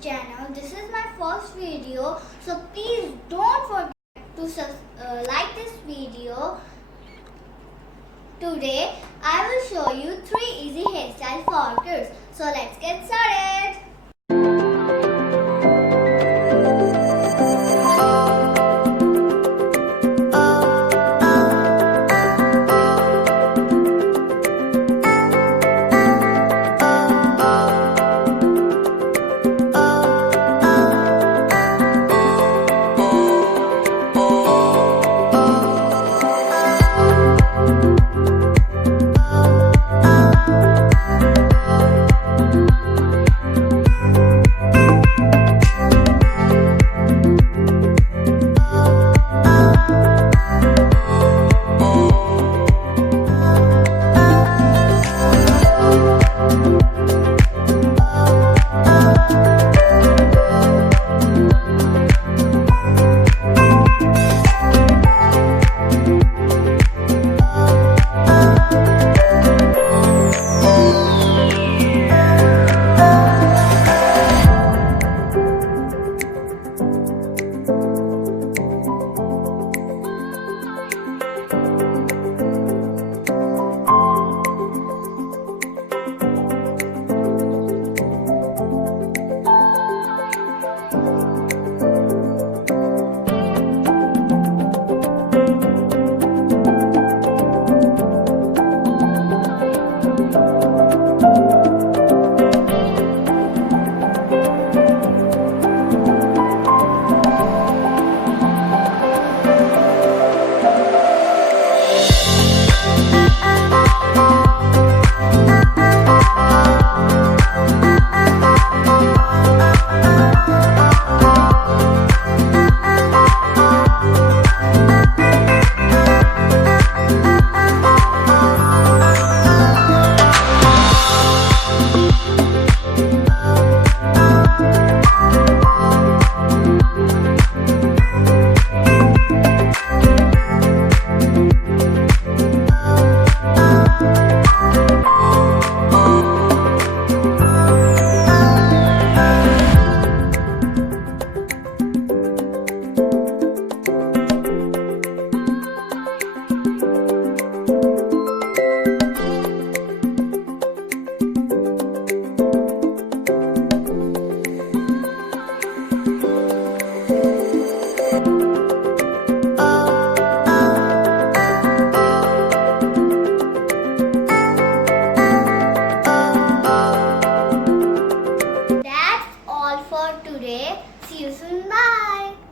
channel. This is my first video, so please don't forget to like this video. Today I will show you 3 easy hairstyles for kids. So let's get started. That's all for today. See you soon. Bye.